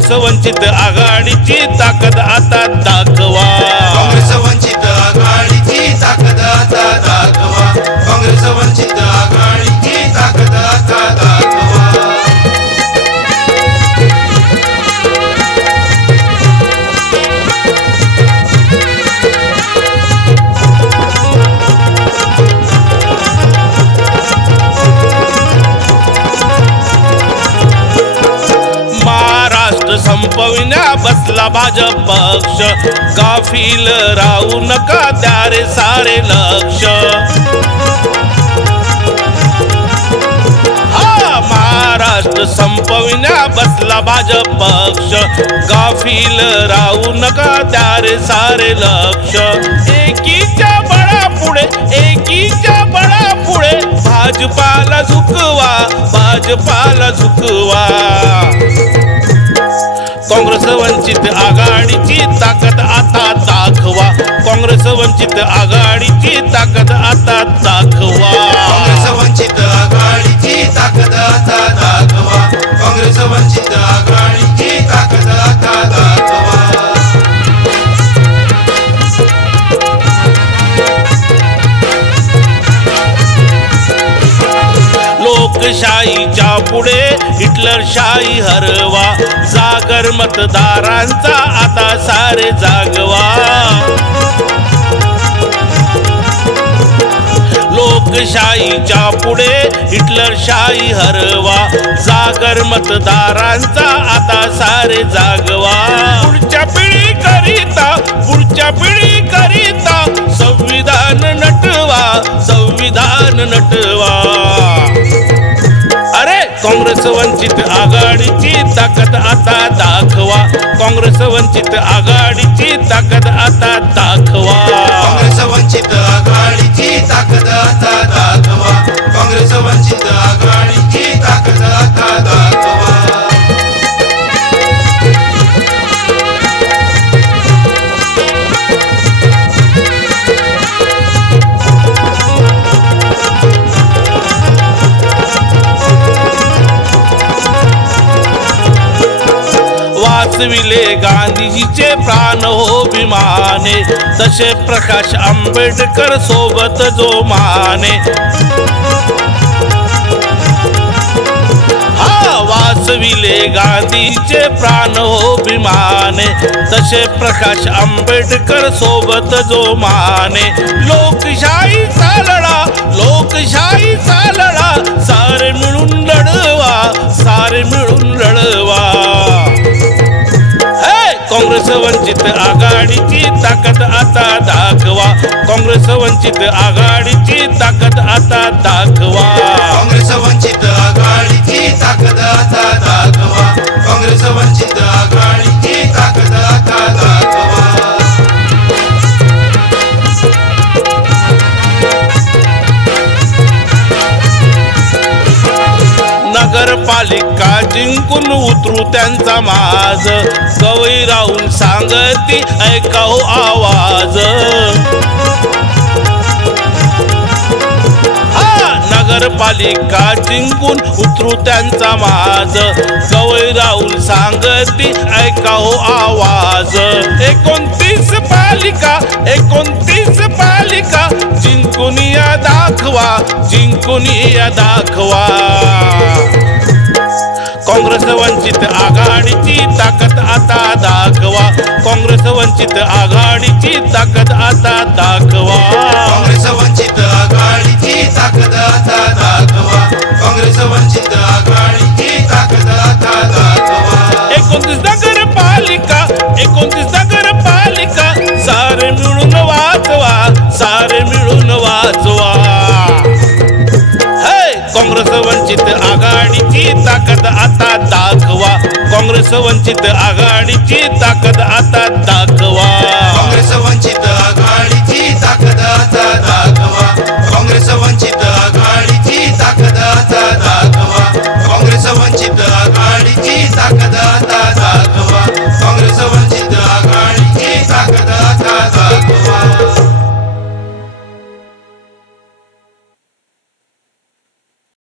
काँग्रेस वंचित आघाडीची ताकद आता दाखवा. काँग्रेस वंचित आघाडीची ताकद आता दाखवा. काँग्रेस वंचित आघाडीची ताकद आता दाखवा. संपविण्या बसला भाजप पक्ष, गाफील राहू नका द्या रे सारे लक्ष. हा महाराष्ट्र संपविण्या बसला भाजप पक्ष, गाफील राहू नका द्या रे सारे लक्ष. एकीच्या बळापुढे, एकीच्या बळापुढे भाजपाला झुकवा, भाजपाला झुकवा. काँग्रेस वंचित आघाडीची ताकद आता दाखवा. काँग्रेस वंचित आघाडीची ताकद आता दाखवा. काँग्रेस वंचित आघाडीची ताकद आता दाखवा. काँग्रेस वंचित आघाडीची ताकद आता दाखवा. लोकशाहीच्या पुढे हिटलरशाही हरवा, जागर मतदारांचा आता सारे जागवा. लोकशाहीच्या पुढे हिटलरशाही हरवा, जागर मतदारांचा आता सारे जागवा. पुढच्या पिढी करिता, पुढच्या पिढी करिता संविधान नटवा, संविधान नटवा. काँग्रेस वंचित आघाडीची ताकद आता दाखवा. काँग्रेस वंचित आघाडीची ताकद आता दाखवा. काँग्रेस वंचित आघाडीची ताकद आता दाखवा. काँग्रेस वंचित आघाडीची ताकद आता दाखवा. वाचविले गांधीजीचे प्राण हो विमाने, तसे प्रकाश आंबेडकर सोबत जो माने. हा वाचविले गांधीचे प्राण हो विमाने, तसे प्रकाश आंबेडकर सोबत जो माने. लोकशाही चालला, लोकशाही चालला, सारे मिळून लढवा, सारे मिळून लढवा. काँग्रेस वंचित आघाडीची ताकद आता दाखवा. काँग्रेस वंचित आघाडीची ताकद आता दाखवा. काँग्रेस वंचित आघाडीची ताकद आता दाखवा. काँग्रेस वंचित आघाडीची ताकद आता दाखवा. नगरपालिका जिंकून उतरू त्यांचा माज, गवई राहून सांगती ऐकाव आवाज. हा नगरपालिका जिंकून उतरू त्यांचा माज, गवई राहून सांगती ऐकाव आवाज. 29 पालिका, 29 पालिका जिंकून या दाखवा, जिंकून या दाखवा. काँग्रेस वंचित आघाडीची ताकद आता दाखवा. काँग्रेस वंचित आघाडीची ताकद आता दाखवा. काँग्रेस वंचित आघाडीची ताकद आता दाखवा. काँग्रेस वंचित आघाडीची ताकद आता दाखवा. 29 नगरपालिका, 29 नगरपालिका सारे मिळून वाचवा, सारे मिळून वाचवा. काँग्रेस वंचित आघाडीची ताकद आता दाखवा. काँग्रेस वंचित आघाडीची ताकद आता दाखवा. काँग्रेस वंचित आघाडीची ताकद आता दाखवा. काँग्रेस वंचित आघाडीची ताकद आता दाखवा. काँग्रेस वंचित आघाडीची ताकद आता दाखवा.